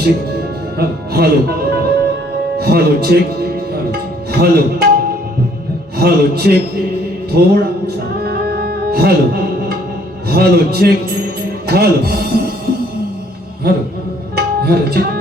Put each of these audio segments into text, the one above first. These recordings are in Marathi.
check. Hello. Hello check. Hello. Hello check. थोड़ा hello hello check hello hello hello check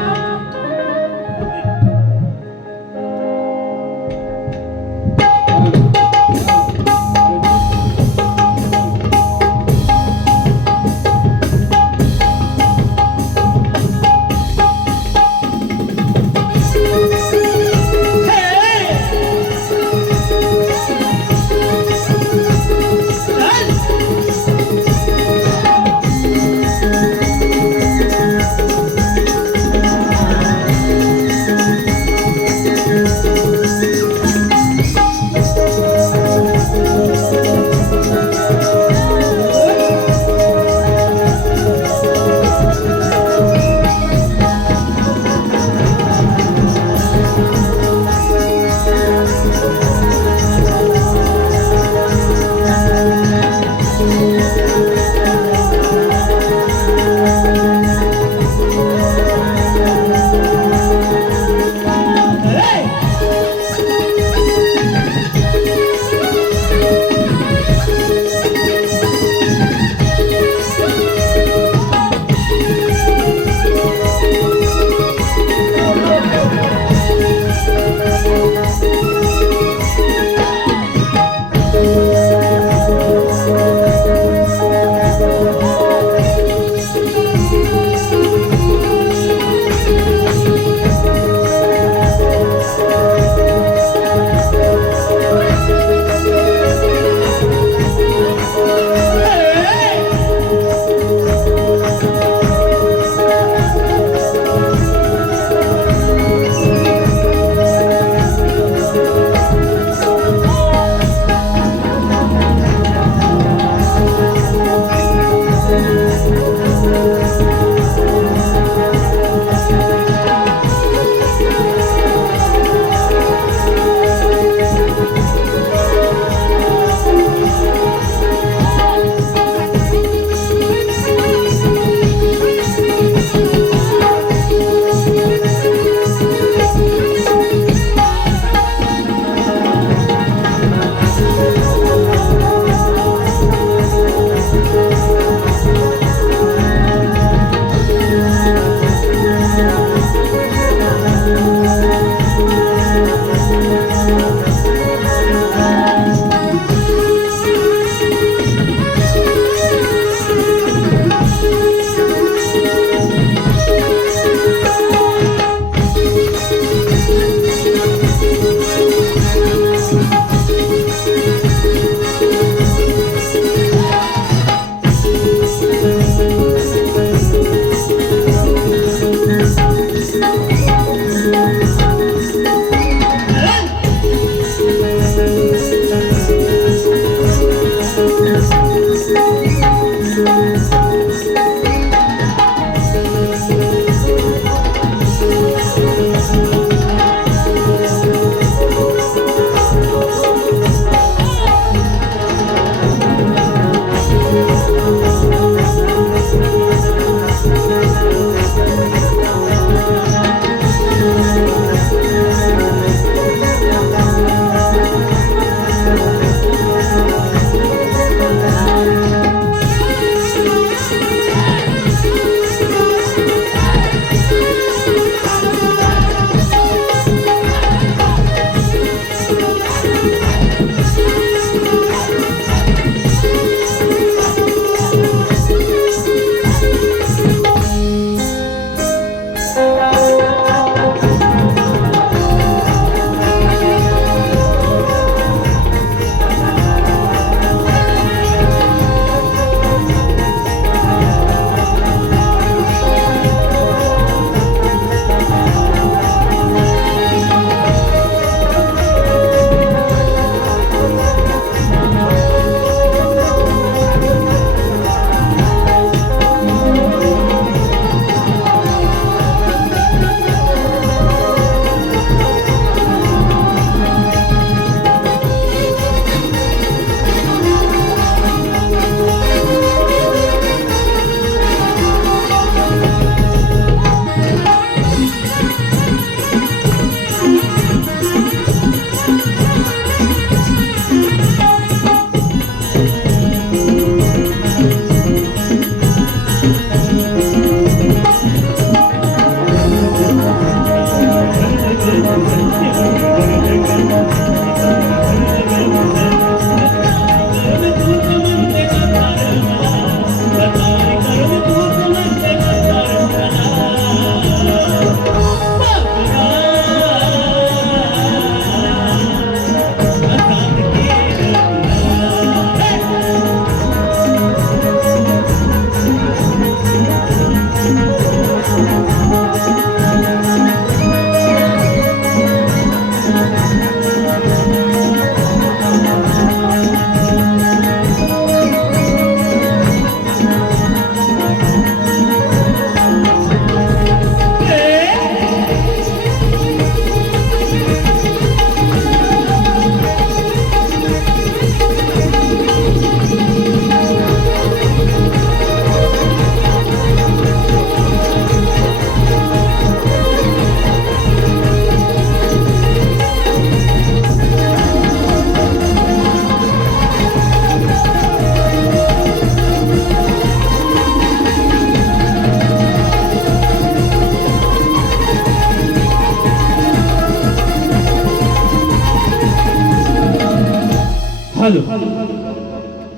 hello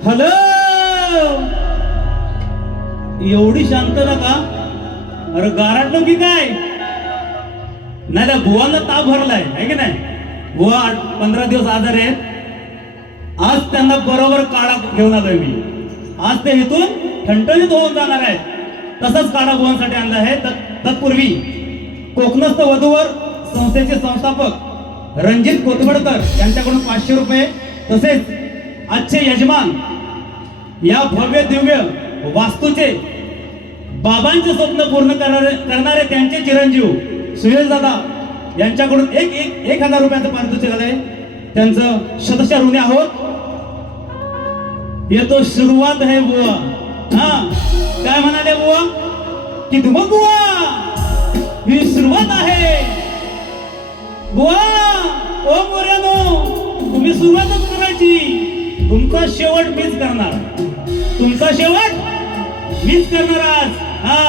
hello. एवढी शांत का? अरे गारटलो की काय? नाही त्या बुवांना ताप भरलाय आहे की नाही? बुवा 15 दिवस आजारी आहेत. आज त्यांना बरोबर काढा घेऊन आलोय मी. आज ते इथून ठणठणीत होऊन जाणार आहेत. तसंच काढा बुवांसाठी आणला आहे. तत्पूर्वी कोकणस्थ वधूवर संस्थेचे संस्थापक रणजित कोथवडकर यांच्याकडून 500 रुपये, तसेच आजचे यजमान या भव्य दिव्य वास्तूचे बाबांचे स्वप्न पूर्ण करणारे त्यांचे चिरंजीव सुहेल दादा यांच्याकडून 1000 रुपयाचं पारितोषिक आलंय. त्यांचं शतशः ऋणी आहोत. ये तो सुरुवात है बुवा. हा काय म्हणाले बुवा? की मग बुवा ही सुरुवात आहे. बुवा ओ मोऱ्यानो, तुम्ही सुरुवातच करायची. तुमचा शेवट मीच करणार. तुमचा शेवट मीच करणार आज. हा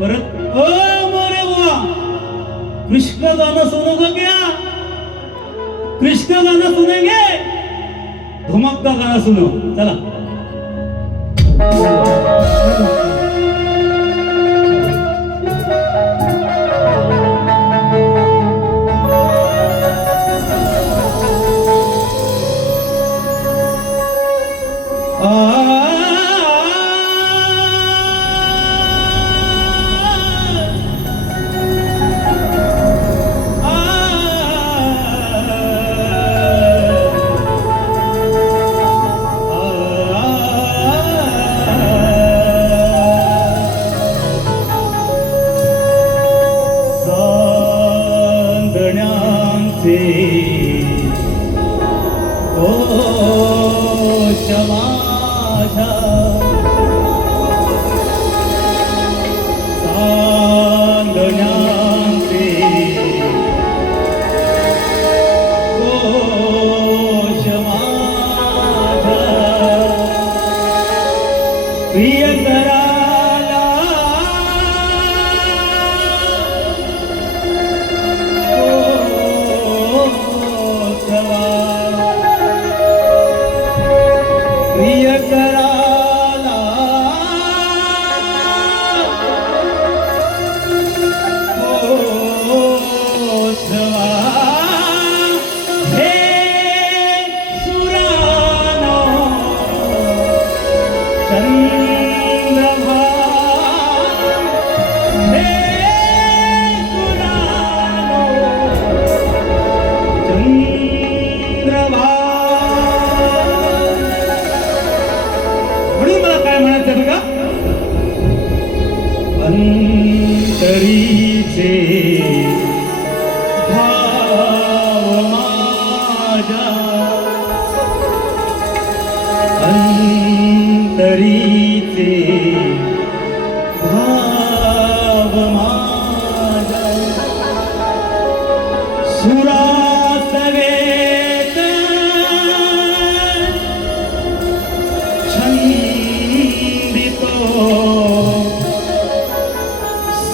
परत ओ मोरे बुवा, कृष्ण गाना सुनोगे क्या? कृष्ण गाना सुनेंगे, धुमक का गाना सुनो. चला.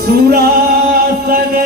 सुरासन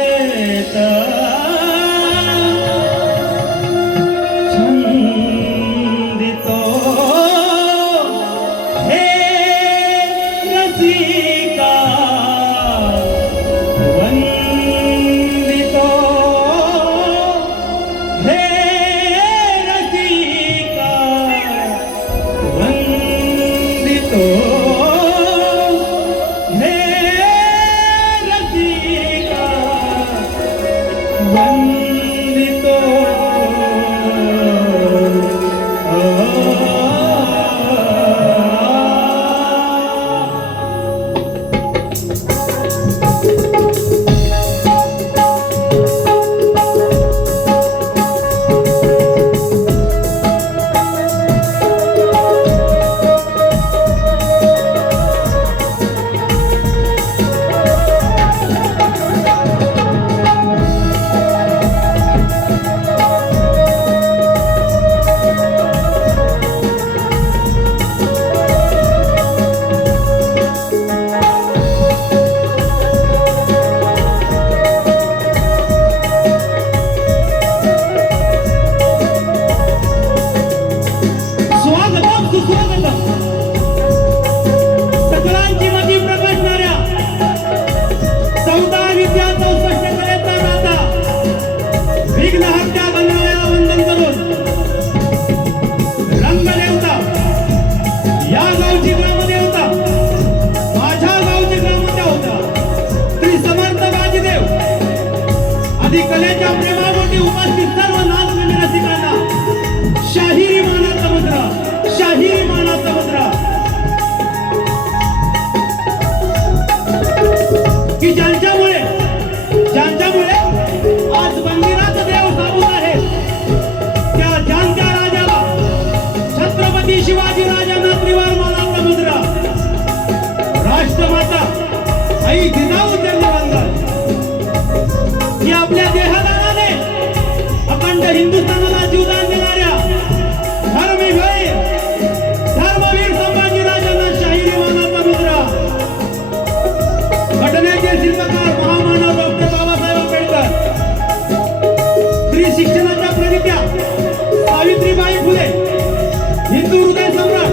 मी जिजाऊ चरणवंदन की आपल्या देहदानाने अखंड हिंदुस्थानाला जीवदान देणाऱ्या धर्मवीर संभाजीराजांना शाहिरी मानाचा मुद्रा घटनेचे शिल्पकार महामानव डॉक्टर बाबासाहेब आंबेडकर, स्त्री शिक्षणाच्या प्रणित्या सावित्रीबाई फुले, हिंदू हृदय सम्राट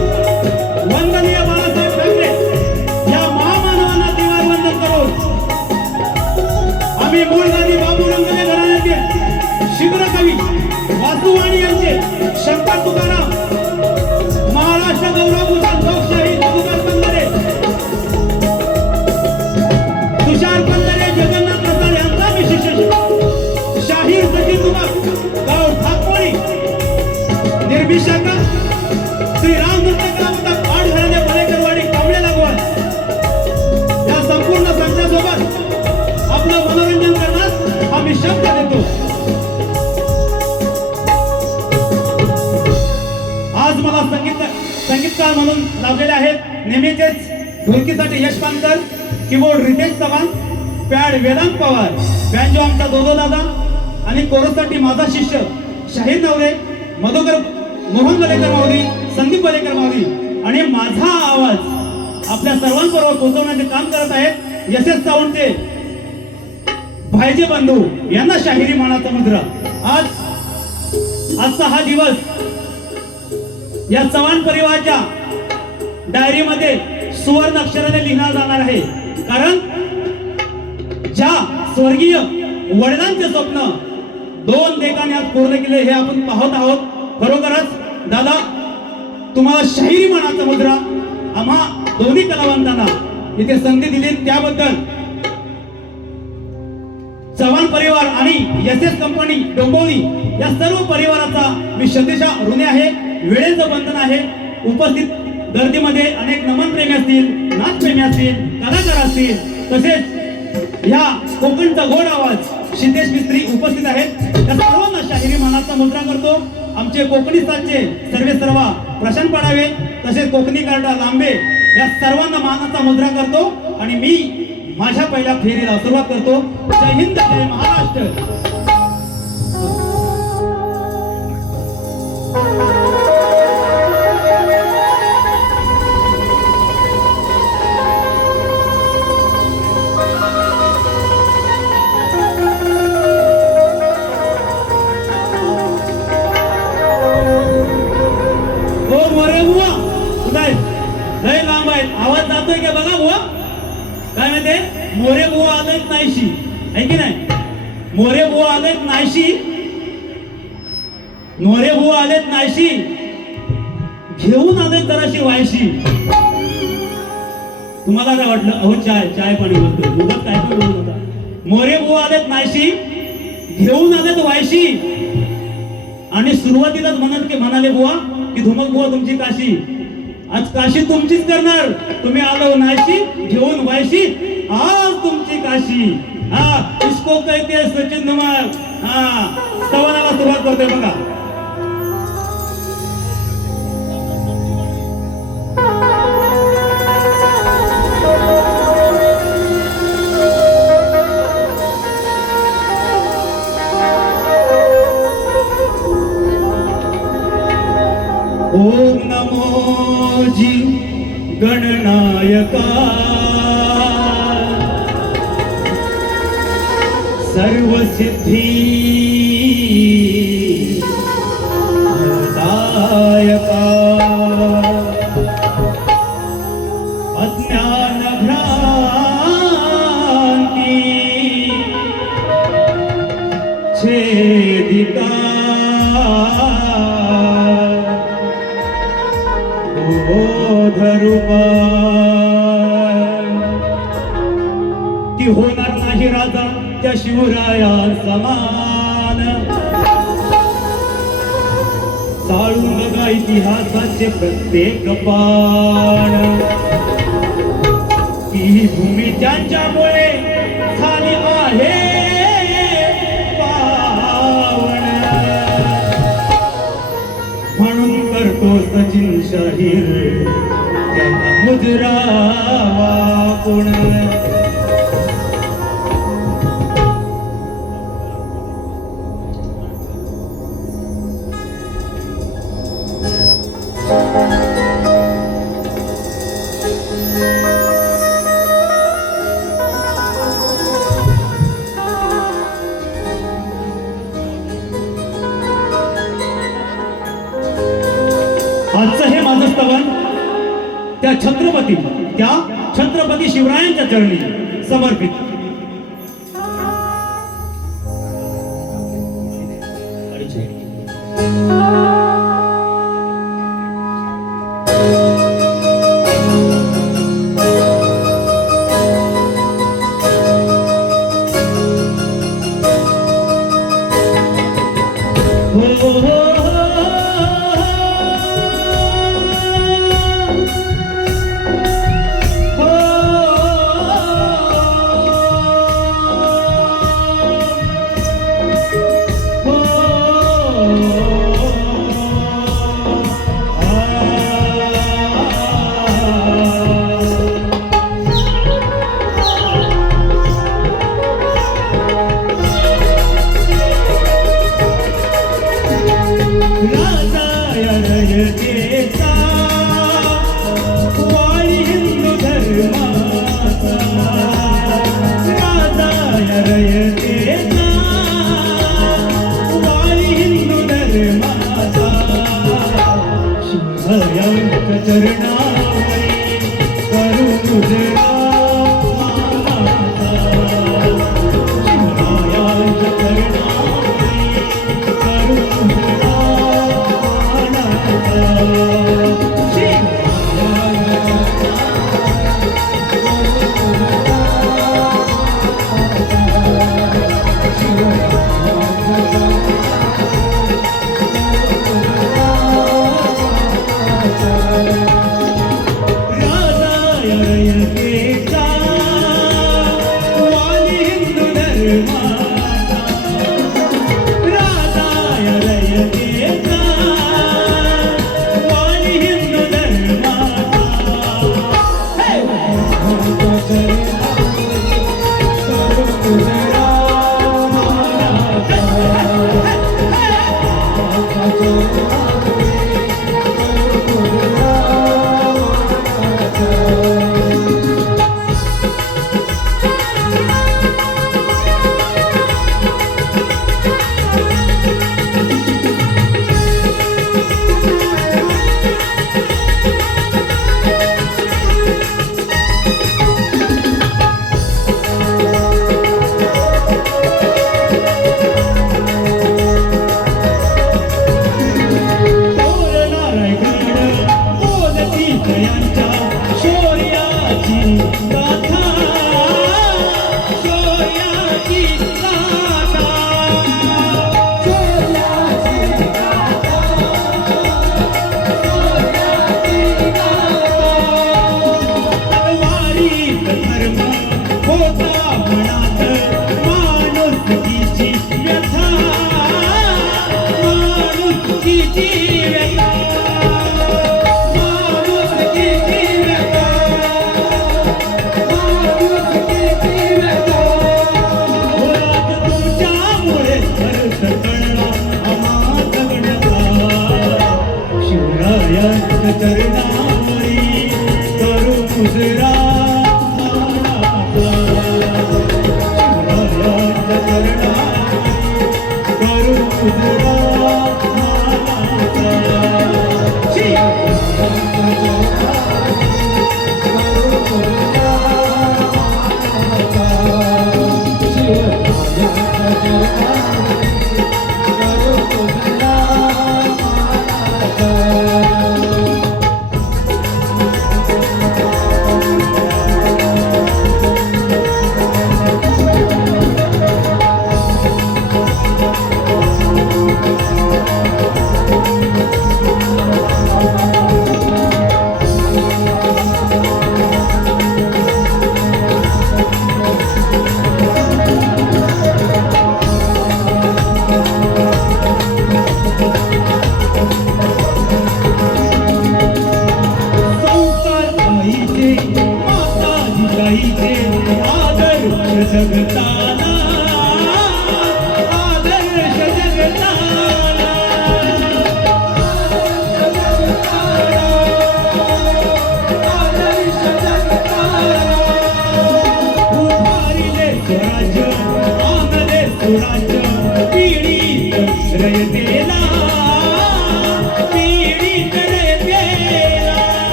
वंदनीय बाळासाहेब ठाकरे या महामानवांना दिवार वंदन करून आम्ही मूळगावी बाबू रंगले घराण्याचे शिग्र कवी वासुवाणी यांचे शंकर तुकाराम, महाराष्ट्र गौरव भूषण लोकशाही मधुकर पंधरे, तुषार पंधरे, जगन्नाथ रसाळ यांचा विशेष शाहीर सचिन दुबक गाव ठाकोळी निर्भिशाखा श्री राम नृत्यकला आठ घराणे बळेकरवाडी कांबळे लागवड या संपूर्ण संचासोबत आपलं मनोरंजन करण्यास आम्ही शब्द देतो. आज मला संगीतकार म्हणून लाभलेले आहेत नेहमीचेच ढोलकीसाठी Yash Pankar, keyboard Ritesh Chavan, pad Vedant Pawar, banjo आमचा दोदो दादा आणि कोरससाठी माझा शिष्य शाहीर नवरे, मधुकर मोहन वलेकर माऊली, संदीप वलेकर माऊली आणि माझा आवाज आपल्या सर्वांबरोबर पोहोचवण्याचे काम करत आहेत यशस सावंतचे भाईजे बंधू यांना शाहिरी मानाचा मुद्रा. आजचा हा दिवस या चव्हाण परिवाराच्या डायरीमध्ये सुवर्ण अक्षराने लिहिला जाणार आहे, कारण ज्या स्वर्गीय वडिलांचे स्वप्न दोन देखाने आज पूर्ण केले हे आपण पाहत आहोत. खरोखरच दादा तुम्हाला शाहिरी मानाचा मुद्रा आम्हा दोन्ही कलावंतांना इथे संधी दिली त्याबद्दल चव्हाण परिवार आणि एसएस कंपनी डोंबिवली या सर्व परिवाराचा मी शतशः ऋणी आहे. वेळेचं बंधन आहे. उपस्थित गर्दीमध्ये अनेक नमन प्रेमी असतील, नाचप्रेमी असतील, कलाकार असतील, तसेच या कोकणचा गोड आवाज सिद्धेश मिस्त्री उपस्थित आहेत. त्या सर्वांना शाहिरी मानाचा मुद्रा करतो. आमचे कोकणी साथचे सर्वे सर्वा प्रशांत पाडावे, तसेच कोकणी कार्डा लांबे या सर्वांना मानाचा मुद्रा करतो आणि मी माझ्या पहिल्या फेरीला सुरुवात करतो. जय हिंद, जय महाराष्ट्र. लय लांब आहेत, आवाज जातोय का बघा बुवा. काय म्हणते, मोरे बुवा आलेत नाहीशी, आहे की नाही. मोरे बुवा आलेत नाहीशी, मोरे बुवा आलेत नाहीशी, घेऊन आलेत जराशी वायशी. तुम्हाला काय वाटलं, अहो चाय पाणी बोलतोय, उगाच काय पण बोलत होता. मोरे बुवा आलेत नाहीशी, घेऊन आलेत वायशी. आणि सुरुवातीलाच म्हणाले बुवा की धुमक बुवा तुमची काशी, आज काशी तुमचीच करणार. तुम्ही आलो नाशी, घेऊन वायशी, आज तुमची काशी. हा, इसको कहते सचिन धुमाळ. हा, सवालाला सुरुवात करतोय बघा. ओम नमो जी गणनायका, सर्व सिद्धी दायका, अज्ञान भ्रांती छेदिका, बोधरूपा. ती होणार नाही राजा त्या शिवराया समान, चाळून बघा इतिहासाचे प्रत्येक पान. ती भूमी ज्यांच्यामुळे झाली आहे पावन, म्हणून करतो सचिन शाहीर त्याला मुजरा वाकून. छत्रपती त्या छत्रपती शिवरायांच्या चरणी समर्पित.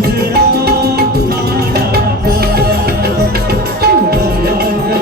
मुजरा मानाचा शिवरायांच्या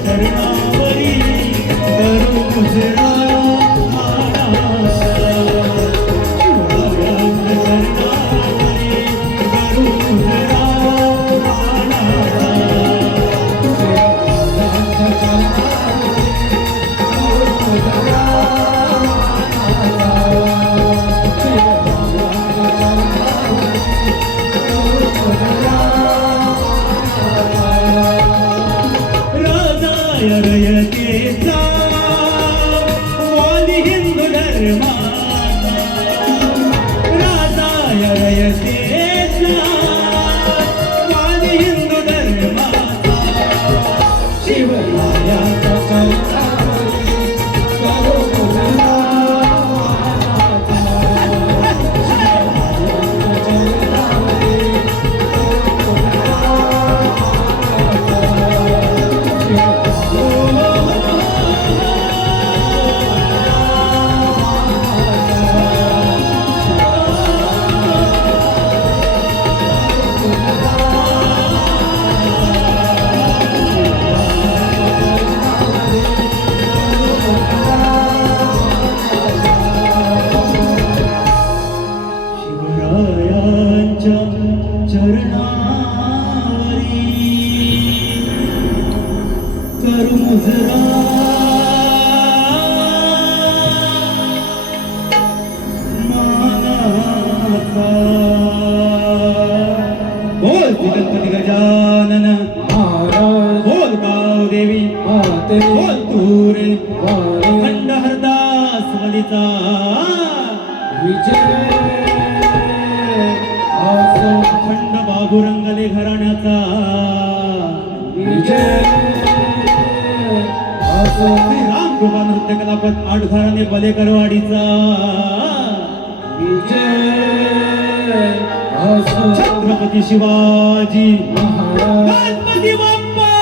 चरणावरी करू मुजरा रयतेचा वाली हिंदू धर्माचा राजा रयतेचा वाली हिंदू धर्माचा शिवरायाचा चरणावरी करू मुजरा चरणावरी करू मुजरा मानाचा बोल गणपती गजानन महाराज बोल गाव देवी माते बोल तुरे खंड हरदास वलिता विजय खंड बाबुरंगले घराण्याचा विजय श्री राम कृपा नृत्य कलापद आडघराने बलेकरवाडीचा विजय छत्रपती शिवाजी महाराज गणपती बाप्पा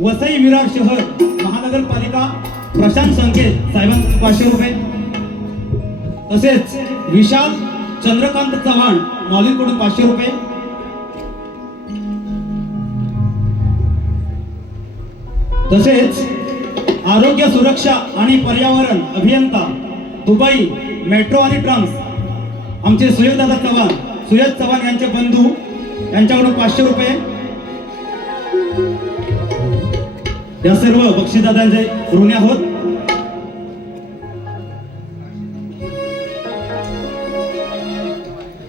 वसई विरार शहर महानगरपालिका प्रशांत संकेत साहेबांकडून 500 रुपये. तसेच विशाल चंद्रकांत चव्हाण माऊलींकडून 500 रुपये. तसेच आरोग्य सुरक्षा आणि पर्यावरण अभियंता दुबई मेट्रो आणि ट्राम्स आमचे सुयशदादा चव्हाण, सुयश चव्हाण यांचे बंधू यांच्याकडून 500 रुपये. या सर्व बक्षीसदादांचे ऋणी आहोत.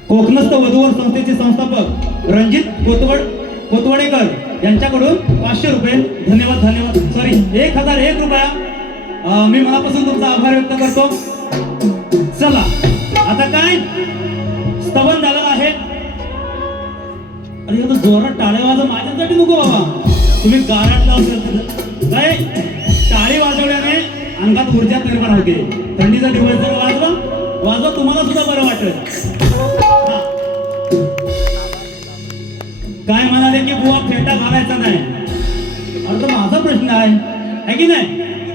कोकणस्थ वधूवर संस्थेचे संस्थापक रणजित कोतवडेकर यांच्याकडून 500 रुपये. धन्यवाद धन्यवाद. सॉरी 1001 रुपया. मी मनापासून तुमचा आभार व्यक्त करतो. चला आता काय स्तवन झालेलं आहे. अरे आता जोरात टाळ्या वाजव. माझ्यासाठी नको बाबा, तुम्ही गारटला असेल काय टाळी वाजवल्याने अंगात ऊर्जा निर्माण होते. थंडीचा दिवस जर वाजवा तुम्हाला सुद्धा बरं वाटेल. काय म्हणाले की बुवा फेटा घालायचा नाही. अरे तर माझा प्रश्न आहे की नाही?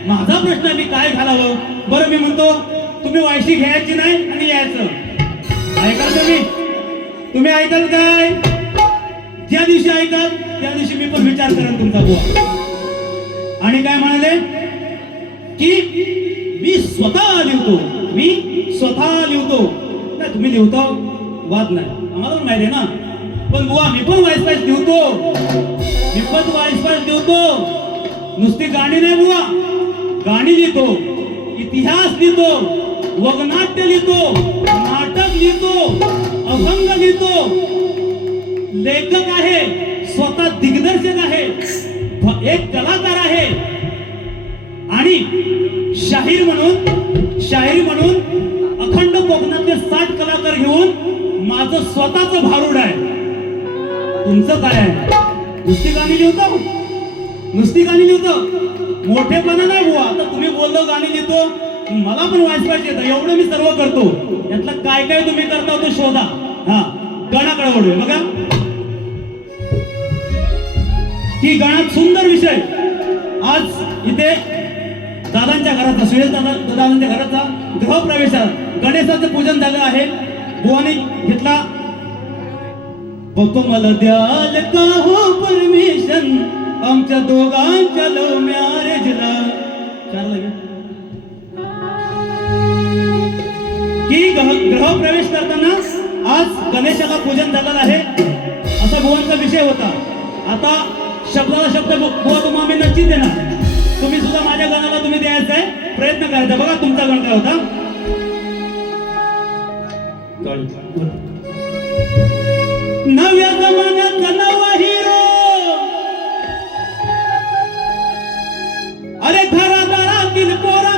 माझा प्रश्न आहे मी काय घालावं. बरं मी म्हणतो तुम्ही वायशी घ्यायची नाही आणि यायचं. ऐकाल तुम्ही ऐकाल काय? ज्या दिवशी ऐकाल त्या दिवशी मी पण विचार करेन तुमचा बुवा. आणि काय म्हणाले की मी स्वतः लिहतो. नाही तुम्ही लिहतो वाद नाही, आम्हाला पण माहिती आहे ना. पण बुवा मी पण वाईस लिहितो. नुसती गाणी नाही बुवा, गाणी लिहितो, इतिहास लिहितो, वगनाट्य लिहितो, नाटक लिहितो, अभंग लिहितो. लेखक आहे, स्वतः दिग्दर्शक आहे, एक कलाकार आहे. आणि शाहीर म्हणून अखंड कोकणातले 60 कलाकार घेऊन माझं स्वतःचं भारूड आहे. तुमचं काय आहे? नुसती गाणी लिहितो. मोठेपणा नाही बुवा. आता तुम्ही बोललो गाणी लिहितो, मला पण वाचवायचे येतं, एवढं मी सर्व करतो. यातलं काय काय तुम्ही करता तो शोधा. हा गणाकडे वळूया बघा. की गणात सुंदर विषय. आज इथे दादांच्या घराचा, सुयश दादांच्या घराचा गृहप्रवेश, गणेशाचं पूजन झालं आहे. बुवाने घेतला. पप्पा मला द्याल का हो परमिशन आमच्या दोघांच्या लव्ह मॅरेजला. की गृहप्रवेश करताना आज गणेशाला पूजन झालेलं आहे असा बुवांचा विषय होता. आता शब्दाला शब्द बुवा तुम्हाला मी नक्कीच देणार. तुम्ही सुद्धा माझ्या गणाला तुम्ही द्यायचा आहे, प्रयत्न करायचा. बघा तुमचा गण काय होता. नव्या जमान्याचा नवा हिरो. अरे घरादारातील पोरा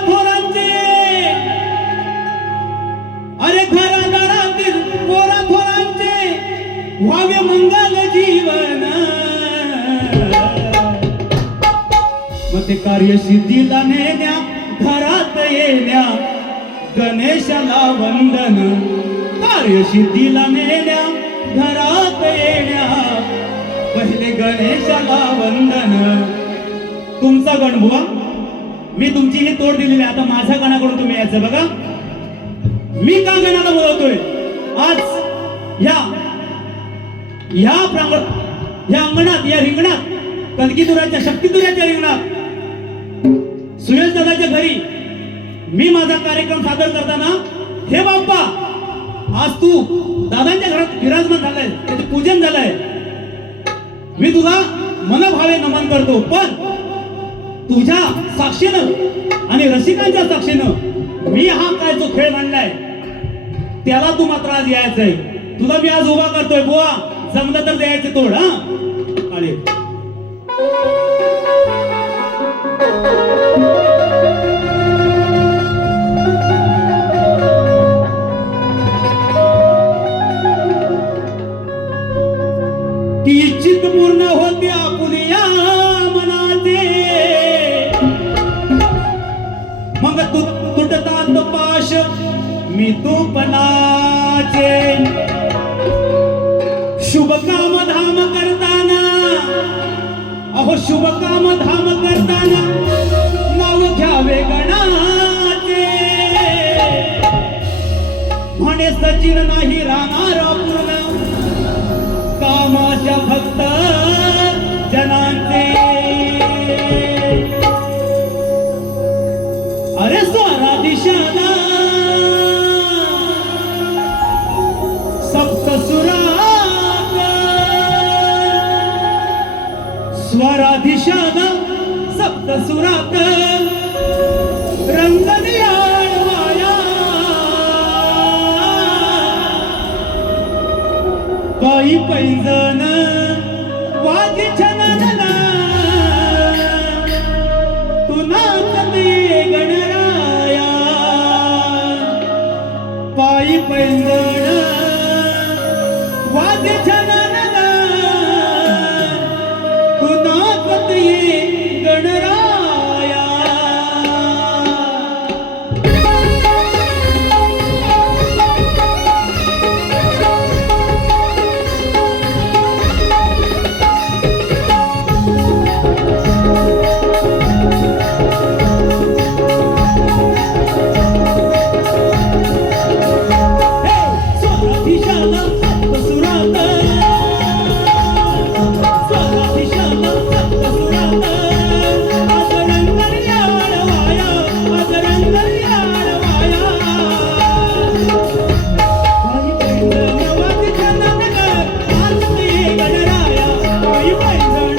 थोरांचे, व्हावे मंगल जीवन. मग ते कार्यसिद्धीला नेण्या, घरात येण्या, गणेशाला वंदन. कार्यसिद्धीला नेण्या, घरात येण्या, पहिले गणेशाला वंदन. तुमचा गण बुवा, मी तुमची ही तोड दिलेली. आता माझ्या गणाकडून तुम्ही यायचं. बघा मी का गणाला बोलवतोय आज ह्या अंगणात, या रिंगणात, कणकीतुराच्या शक्तीतुराच्या रिंगणात, सुयश दादाच्या घरी मी माझा कार्यक्रम सादर करताना, हे बाप्पा आज तू दादांच्या घरात विराजमान झालाय, त्याचे पूजन झालंय, मी तुला मनभावे नमन करतो. पण तुझ्या साक्षीनं आणि रसिकांच्या साक्षीनं मी हा काय जो खेळ मांडलाय त्याला तू मात्र आज यायचंय. तुला मी आज उभा करतोय बुवा, जमलं तर द्यायचे तोड. हा काळे की इच्छित पूर्ण होते आपुलिया मनाचे, मग तुटतात पाश मी तूपनाचे. शुभ काम धाम करताना अहो शुभ काम धाम करताना नाव घ्यावे गणाचे म्हणे सचिन नाही राहणार पूर्ण कामाच्या भक्त जनांचे अरे स्वरा दिशाला सप्तसुरात स्वरा दिशाला सप्तसुरात रंगनिया पायी पैंजण वाजी छननला तू नाचत ये गणराया पायी पैंजण वाजी छननला तू नाचत ये गणराया पायी पैंजण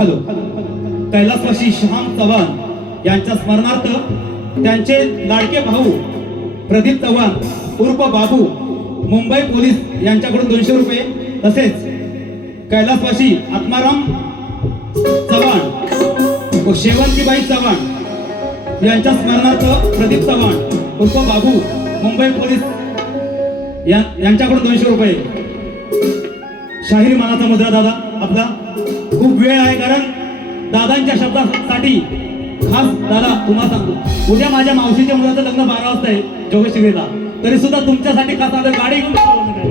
हॅलो. कैलासवासी श्याम चव्हाण यांच्या स्मरणार्थ त्यांचे लाडके भाऊ प्रदीप चव्हाण उर्फ बाबू मुंबई पोलीस यांच्याकडून 200 रुपये, तसेच कैलासवासी आत्माराम चव्हाण व शेवंतीबाई चव्हाण यांच्या स्मरणार्थ प्रदीप चव्हाण उर्फ बाबू मुंबई पोलीस यांच्याकडून 200 रुपये. शाहिरी मानाचा मुद्रा दादा आपला. खूप वेळ आहे, कारण दादांच्या शब्दासाठी खास दादा तुम्हाला सांगतो, उद्या माझ्या मावशीच्या मुलाचं लग्न 12 वाजता आहे जोगेश्वरीला, तरी सुद्धा तुमच्यासाठी खास आता गाडी घेऊन आहे.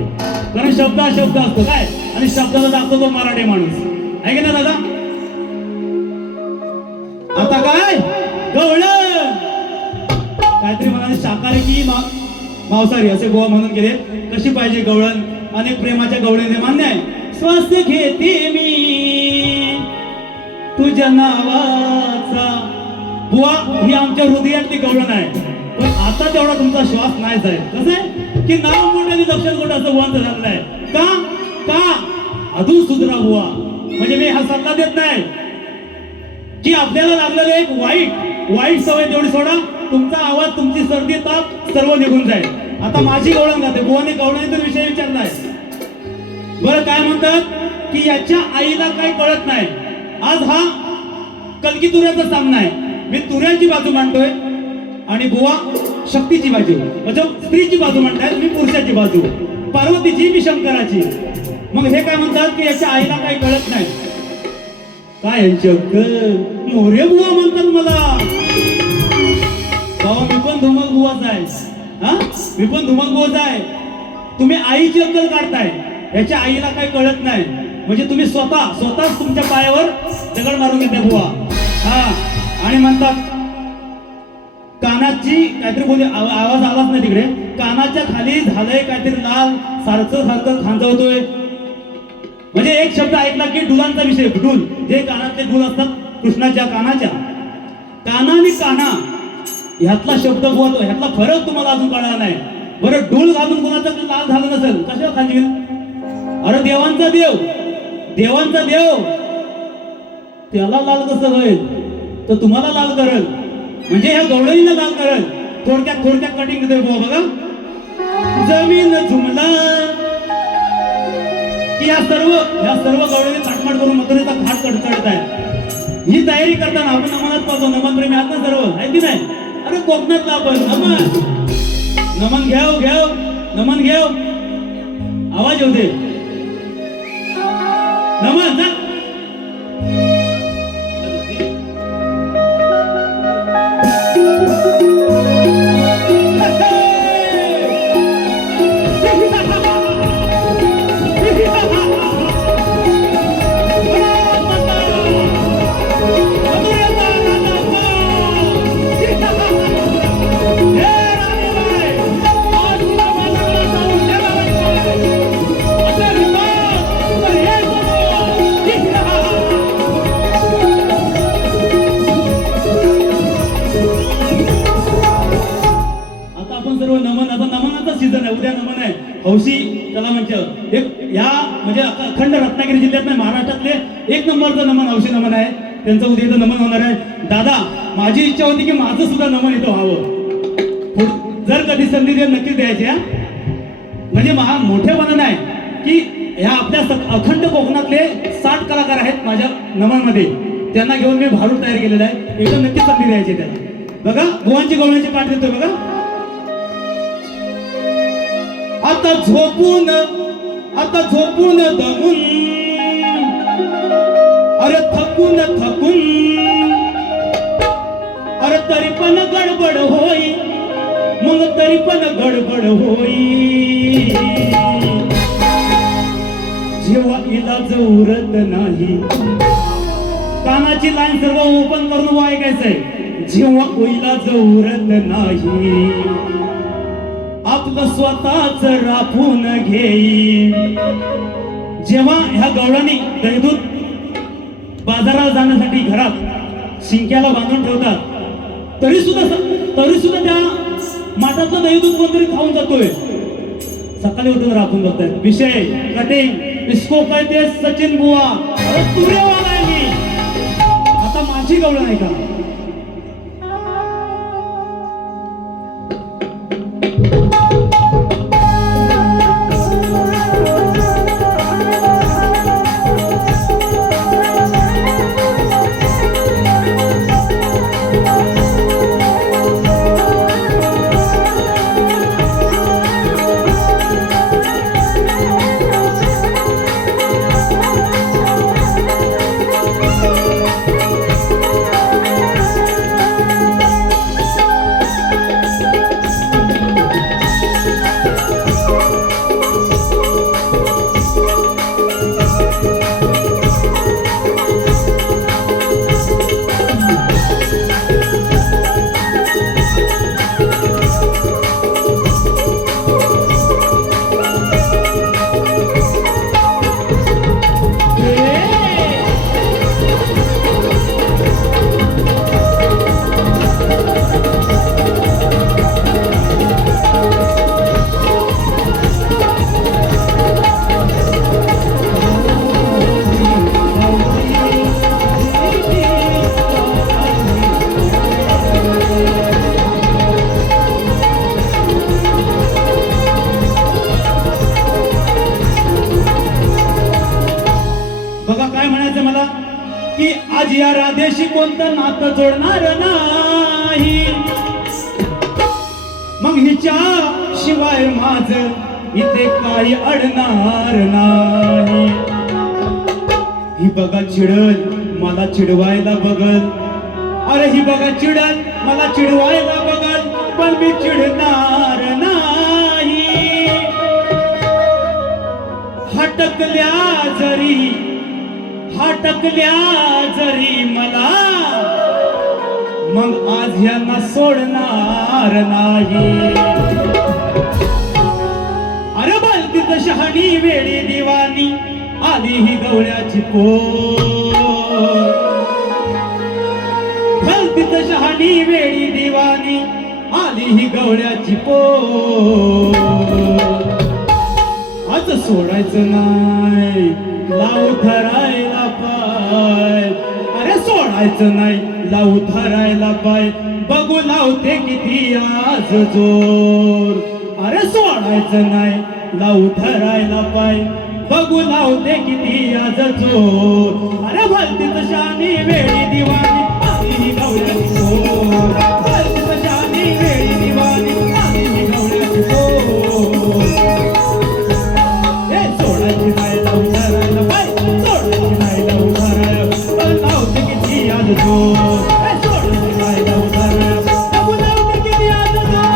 कारण शब्द हा शब्द असतो काय, आणि शब्दाला दाखतो तो मराठी माणूस आहे की ना दादा. आता काय गवळण काहीतरी म्हणाले, शाकाहारी की मांसाहारी असे गोवा म्हणून गेले. कशी पाहिजे गवळण, अनेक प्रेमाच्या गवळणीने मान्य आहे. श्वास घेते मी तुझ्या नावाचा. बुवा ही आमच्या हृदयातली गवळण आहे, पण आता तेवढा तुमचा श्वास नाहीच आहे. कसं आहे की नाव मोठ्याने लक्षात कुठं असं वंत झालेलं आहे. का का अजून सुधरा बुवा. म्हणजे मी हा सल्ला देत नाही की आपल्याला लागलेलं एक वाईट सवय तेवढी सोडा. तुमचा आवाज, तुमची सर्दी, ताप सर्व निघून जाईल. आता माझी गवळण गाते. बुवाने गवळणीचा विषय विचारलाय. बरं काय म्हणतात की याच्या आईला काही कळत नाही. आज हा कलकी तुऱ्याचा सामना आहे. मी तुऱ्याची बाजू मांडतोय आणि बुवा शक्तीची बाजू, म्हणजे स्त्रीची बाजू मांडताय, मी पुरुषाची बाजू, पार्वतीची, मी शंकराची. मग हे काय म्हणतात की याच्या आईला काही कळत नाही. काय शंकर मोरे बुवा म्हणतात मला. बाबा मी पण धुमल बुवाच आहे. हा मी पण धुमल बुवाच आहे. तुम्ही आईची अक्कल काढताय, याच्या आईला काही कळत नाही. म्हणजे तुम्ही स्वतःच तुमच्या पायावर दगड मारून घेते बुवा. हा आणि म्हणतात कानाची काहीतरी बोलले, आवाज आलाच नाही तिकडे. कानाच्या खाली झालंय काहीतरी लाल, सारखं खांजवतोय. म्हणजे एक शब्द ऐकला की डुलांचा विषय. डुल जे कानातले डुल असतात कृष्णाच्या कानाच्या, काना आणि काना ह्यातला शब्द बोलतो, ह्यातला फरक तुम्हाला अजून कळला नाही. बरं डुल घालून कोणाचं लाल झालं नसेल, कशावर खांजवील. अरे देवांचा देव त्याला लाल कसं होईल, तर तुम्हाला लाल करल. म्हणजे ह्या गवळणीला लाल करल. थोडक्यात कटिंग देते बुवा. बघा जमीन झुमला की ह्या सर्व गवळणी थाटमाट करून मथुरेचा घाट चढत आहे. ही तयारी करताना आपण नमनात पाहतो. नमन प्रेमी आहात ना सर्व, आहे की नाही. अरे कोकणातला आपण नमन घेऊ आवाज येऊ दे. नमन उद्या नमन आहे. हौशी त्याला म्हणजे एक या म्हणजे अखंड रत्नागिरी जिल्ह्यात नाही, महाराष्ट्रातले एक नंबरचं नमन हौशी नमन आहे. त्यांचं उद्या इथं नमन होणार आहे. दादा माझी इच्छा होती की माझं सुद्धा नमन इथं व्हावं. जर कधी संधी दे नक्कीच द्यायची. म्हणजे मोठेपणा नाही की ह्या आपल्या अखंड कोकणातले 60 कलाकार आहेत माझ्या नमन मध्ये, त्यांना घेऊन मी भारूड तयार केलेला आहे. एकदम नक्कीच संधी द्यायची त्याला. बघा बुवांची गवळणीची पाठ देतोय बघा. आता झोपून दमून, अरे थकून अरे तरी पण गडबड होई, मग तरी पण गडबड होई. जेव्हा इलाज उरत नाही, कानाची लाईन सर्व ओपन करून ऐकायचंय. जेव्हा इलाज उरत नाही, आपलं स्वतःच राखून घेईन. जेव्हा ह्या गवळणी दहीदूध बाजाराला जाण्यासाठी घरात शिंक्याला बांधून ठेवतात, तरी सुद्धा त्या माठातलं दहीदूध कोणतरी खाऊन जातोय. सकाळी उठून राखून बघतायत. विषय कटिंग इसको कहते सचिन बुवा. तुरेवाला आहे मी. तुमची गवळण आहे का? बघा काय म्हणायचं मला की आज या राधेशी कोणतं नातं जोडणार नाही, मग हिच्या शिवाय माझ इथे काही अडणार नाही. ही बघा चिडत मला चिडवायला बघल, अरे ही बघा चिडत मला चिडवायला बघल, पण मी चिडणार नाही. हटकल्या जरी मला, मग आज यांना सोडणार नाही. अरे बालतीत शहाणी वेळी दिवाणी आली ही गवळ्याची पोर. भलतीत शहाणी वेळी दिवाणी आली ही गवळ्याची पोर. आज सोडायचं नाही लावू धरायला पाय, अरे सोडायचं नाही लावू धरायला पाय. बघू लावते किती आज जोर, अरे सोडायचं नाही लावू धरायला पाय. बघू लावते किती आज जोर. अरे भलतीत शानी वेळी दिवाणी आली ही गवळ्याची पोर. भलतीत शानी वेळी दिवाणी आली ही गवळ्याची पोर. सोडायची नाही लावू धरायला पाय, सोडायची नाही लावू धरायला, पण लावते किती आज जोर. सोडायची नाही लावू धरायला, बघू लावते किती आज जोर.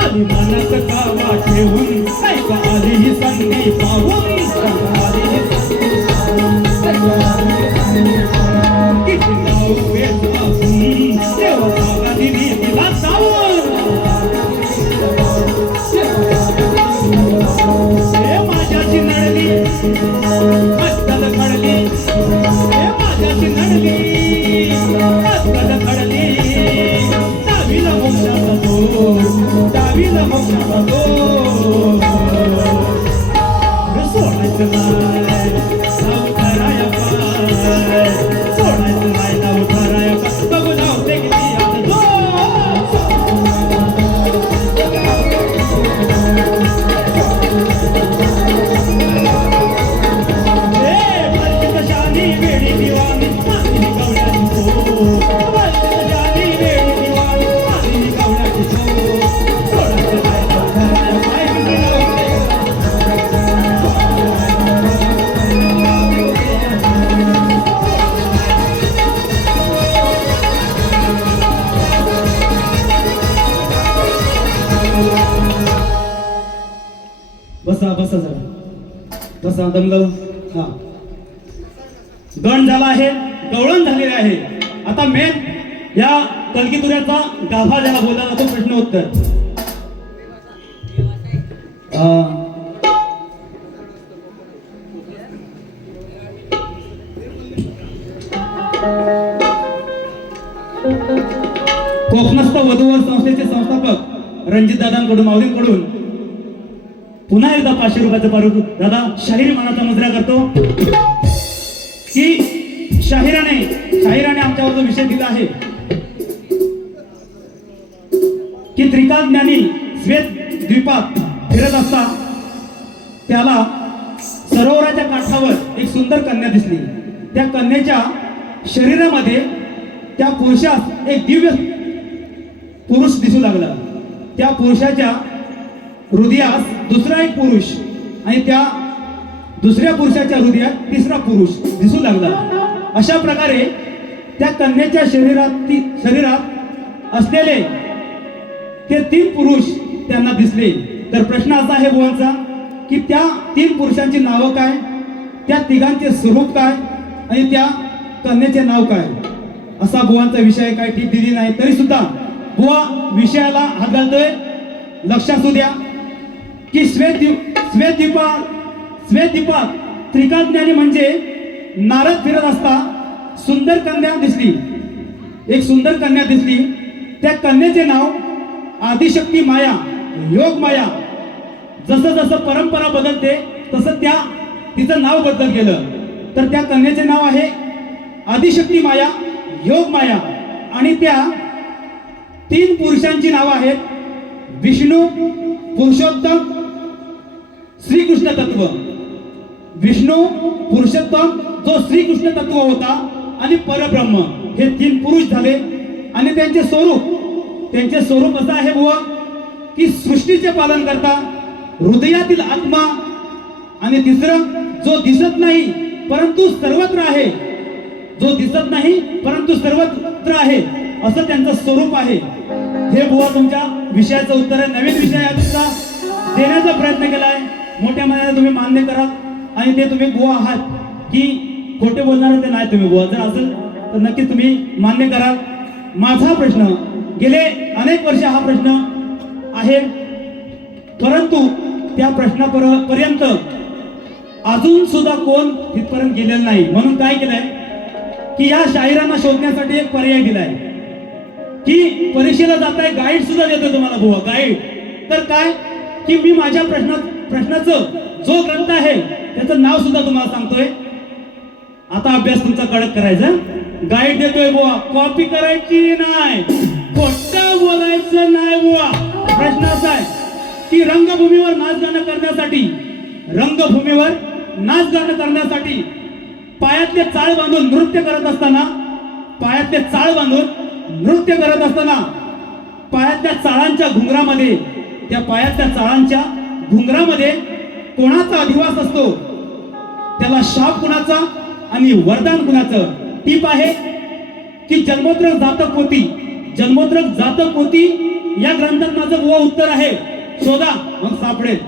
आली मनात कावा ठेवून ऐका आली ही संधी पाहून. किती नाव वेच असून तेव्हा जागा दिली तिला जाऊन. माझ्याची नडली अस्सल खडली, माझ्याची नडली अस्सल खडली. डावीला मोक्षाचा दोर, डावीला मोक्षाचा दोर. सोडायचं नाही लावू धराया पाय, सोडायचं नाही लावू धराया पाय. बघू लावते किती आज जोर. भलतीत शानी वेळी दिवाणी आली ही गवळ्याची पोर. भलतीत शानी वेळी दिवाणी आली ही गवळ्याची पोर. सोडायचं नाही लावू धराया पाय, किती लावते. बसा बसा जरा बसा, दमलं. हा गण झाला आहे, गवळण झालेले आहे. आता मेन या कलगीतुऱ्याचा गाभा ज्याला बोलला जातो प्रश्न उत्तर. कोकणस्थ वधूवर संस्थेचे संस्थापक रणजित दादांकडून माऊलींकडून पुन्हा एकदा 500 रुपयाचं पारुख दादा शाहिरी मानाचा मुजरा करतो की शाहिराने आमच्यावर जो विषय दिला आहे की त्रिकाज्ञानी श्वेत द्वीपात फिरत असता त्याला सरोवराच्या काठावर एक सुंदर कन्या दिसली. त्या कन्याच्या शरीरामध्ये त्या पुरुषास एक दिव्य पुरुष दिसू लागला. त्या पुरुषाच्या हृदयास दुसरा एक पुरुष आणि त्या दुसऱ्या पुरुषाच्या हृदयात तिसरा पुरुष दिसू लागला. अशा प्रकारे त्या कन्याच्या शरीरात असलेले ते 3 पुरुष त्यांना दिसले. तर प्रश्न असा आहे बुवांचा की त्या 3 पुरुषांची नावं काय, त्या तिघांचे स्वरूप काय आणि त्या कन्याचे नाव काय, असा बुवांचा विषय काय ठीक दिली नाही तरी सुद्धा बुवा विषयाला हात घालतोय. लक्षात असू द्या की श्वेतद्वीपात त्रिकाज्ञानी म्हणजे नारद फिरत असता सुंदर कन्या दिसली. एक सुंदर कन्या दिसली. त्या कन्याचे नाव आदिशक्ती माया, योग माया. जसं जसं परंपरा बदलते तसं तिचं नाव बदलत गेलं. तर त्या कन्याचे नाव आहे आदिशक्ती माया, योग माया. आणि त्या 3 पुरुषांची नावं आहेत विष्णू, पुरुषोत्तम, श्रीकृष्ण तत्व. विष्णू, पुरुषोत्तम जो श्रीकृष्ण तत्व होता आणि परब्रह्म हे 3 पुरुष झाले. आणि त्यांचे स्वरूप असं आहे बुवा की सृष्टीचे पालन करता, हृदयातील आत्मा. आणि तिसरं जो दिसत नाही परंतु सर्वत्र आहे, जो दिसत नाही परंतु सर्वत्र आहे असं त्यांचं स्वरूप आहे. हे बुवा तुमच्या विषयाचं उत्तर आहे. नवीन विषय तुमचा देण्याचा प्रयत्न केलाय. मोठ्या मनाने तुम्ही मान्य करा आणि ते तुम्ही बुवा आहात की खोटे बोलणार ते नाही तुम्ही बुवा. जर असेल तर नक्की तुम्ही मान्य करा. माझा प्रश्न गेले अनेक वर्ष हा प्रश्न आहे परंतु त्या प्रश्नापर्यंत अजून सुद्धा कोण तिथपर्यंत गेलेलं नाही. म्हणून काय केलंय की या शाहिरांना शोधण्यासाठी एक पर्याय दिलाय की परीक्षेला जाताय गाईड सुद्धा देतो तुम्हाला बुवा गाईड. तर काय की मी माझ्या प्रश्नाचं जो ग्रंथ आहे त्याचं नाव सुद्धा तुम्हाला सांगतोय. आता अभ्यास तुमचा कडक करायचा. गाईड देतोय बुवा, कॉपी करायची नाही, खोटं बोलायचं नाही बुवा. प्रश्न असा आहे की रंगभूमीवर नाच गाणं करण्यासाठी पायातले चाळ बांधून नृत्य करत असताना पायातल्या चाळांच्या घुंगरामध्ये कोणाचा अधिवास असतो, त्याला शाप कुणाचा आणि वरदान कुणाचं. टीप आहे की जन्मोत्तरक जातक पोथी या ग्रंथात माझं बुवा उत्तर आहे. शोधा मग सापडेल.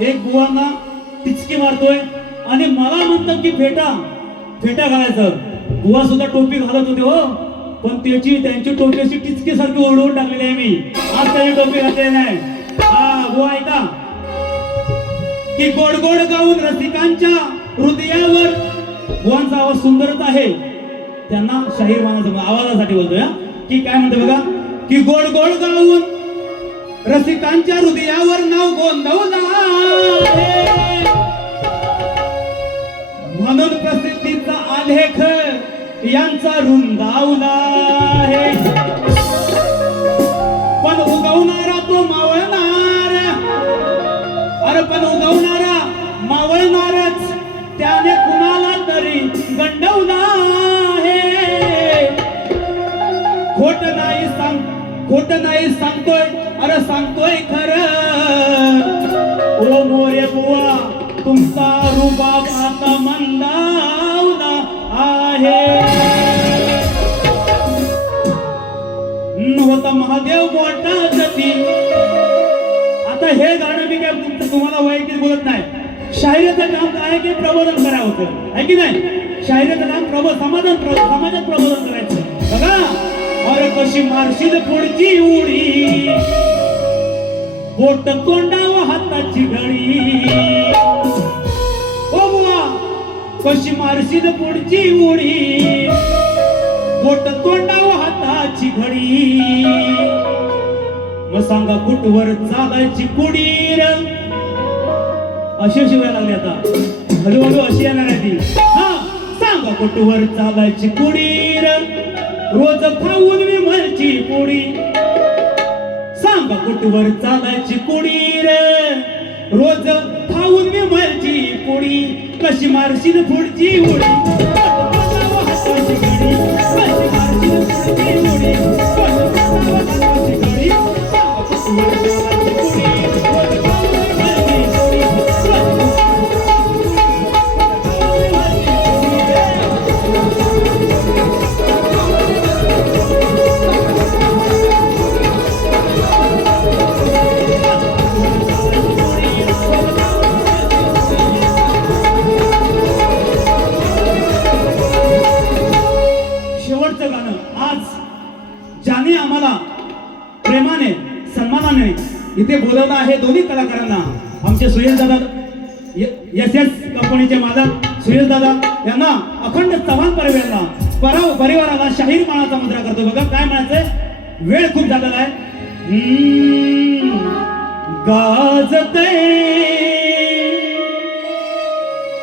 एक बुवांना टिचकी मारतोय आणि मला म्हणतात की फेटा घालायचं. बुवा सुद्धा टोपी घालत होते हो, पण त्यांची टोपी अशी टिचकी सारखी ओढवून टाकलेली आहे मी. आज त्यांनी टोपी घातलेली नाही. बुवा ऐका की गोड गोड गाऊन रसिकांच्या हृदयावर. बुवांचा आवाज सुंदरच आहे. त्यांना शाहीर मानाचा आवाजासाठी बोलतोय की काय म्हणते बघा की गोड गोड गाऊन रसिकांच्या हृदयावर नाव गोंधवला आहे. म्हणून प्रसिद्धीचा आलेख यांचा रुंदावला आहे. पण उगवणारा तो मावळणार, अरे पण उगवणारा मावळणारच, त्याने कुणाला तरी गंडवला आहे. खोट नाही सांगतोय, अरे सांगतोय खरं. ओ मोरे बुवा तुमचा रुबाब आता मंदावला आहे. होता महादेव मोठा जती. आता हे गाणं मी काय तुम्हाला वैयक्तिक बोलत नाही. शाहिरीचं काम काय आहे की प्रबोधन करावं होतं, आहे की नाही. शाहिरीचं काम समाजात प्रबोधन करायचं. बघा अरे कशी मारशील पुढची उडी, बोट तोंडावर हाताची घडी. ओ बुवा कशी मारशील पुढची उडी, बोट तोंडावर हाताची घडी. मग सांगा कुठवर चालायची कुडीर. अशी वेळ लागली आता, हळूहळू अशी येणार आहे ती. हा सांगा कुठवर चालायची कुडीर, रोज खाऊन विमलची पोळी. सांगा कुठवर चालायची कुडीर, रोज खाऊन विमलची पोळी. कशी मारशील पुढची उडी, हाताची घडी. कशी मारशील पुढची उडी, हाताची घडी. सांगा कुठवर चालायची कुडीर, रोज खाऊन विमलची पोळी. शेवटचं गाणं आज ज्याने आम्हाला प्रेमाने सन्मानाने इथे बोलवलं आहे, दोन्ही कलाकारांना, आमचे सुरेश दादा SS कंपनीचे मालक सुरेश दादा यांना, अखंड चव्हाण परिवाराला शाहीर मानाचा मुद्रा करतो. बघा काय म्हणायचंय, वेळ खूप झालेला आहे. गाजते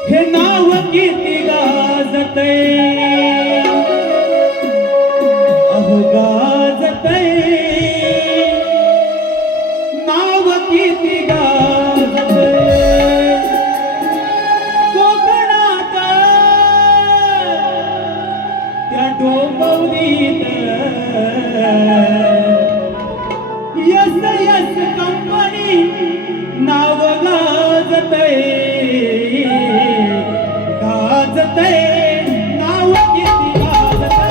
हे नाव किती गाजते, अहो गाजते नाव किती गाजते. कोकणात त्या डोंबिवलीत यस कंपनी नाव गाजते. गाजते नाव किती गाजते.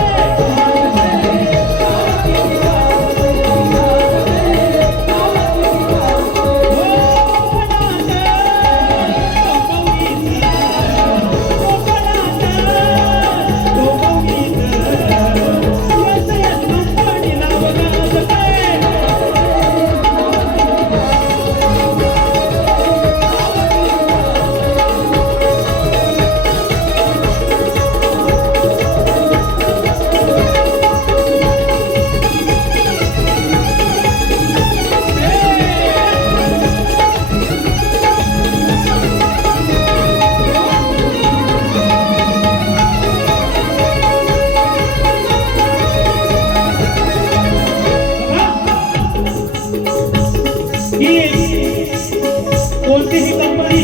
कोणतीही कंपनी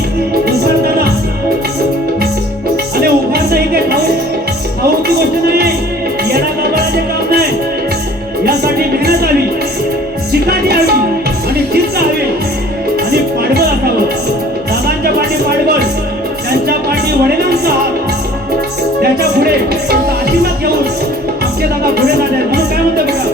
उभारताना आणि उभारता इथे खाऊची गोष्ट नाही, येणा गाभाराचे काम नाही. यासाठी मेहनत हवी, शिकायची हवी आणि शिस्त हवी आणि पाठबळ असावं. दादांच्या पाठी पाठबळ, त्यांच्या पाठी वडिलांचा हात, त्याच्या पुढे त्यांचा आशीर्वाद घेऊन आमचे दादा पुढे जातात. म्हणून काय म्हणतो बघा,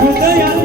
हृदयात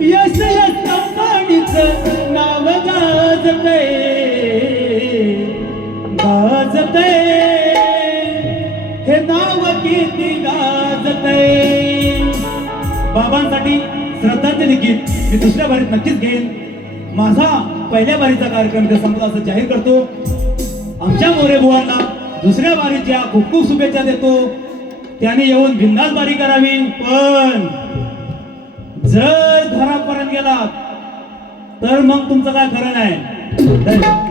यश यश कंपनीचं नाव गाजतय गाजतय हे नाव किती गाजतय. बाबांसाठी श्रद्धांजली गीत मी दुसऱ्या बारीत नक्कीच घेईन. माझा पहिल्या बारीचा कार्यक्रम ते संपला असं जाहीर करतो. आमच्या मोरे बुवांना दुसऱ्या बारीच्या खूप खूप शुभेच्छा देतो. त्याने येऊन बिंदास बारी करावी. पण जर घरापर्यंत गेलात तर मग तुमचं काय खरं नाही.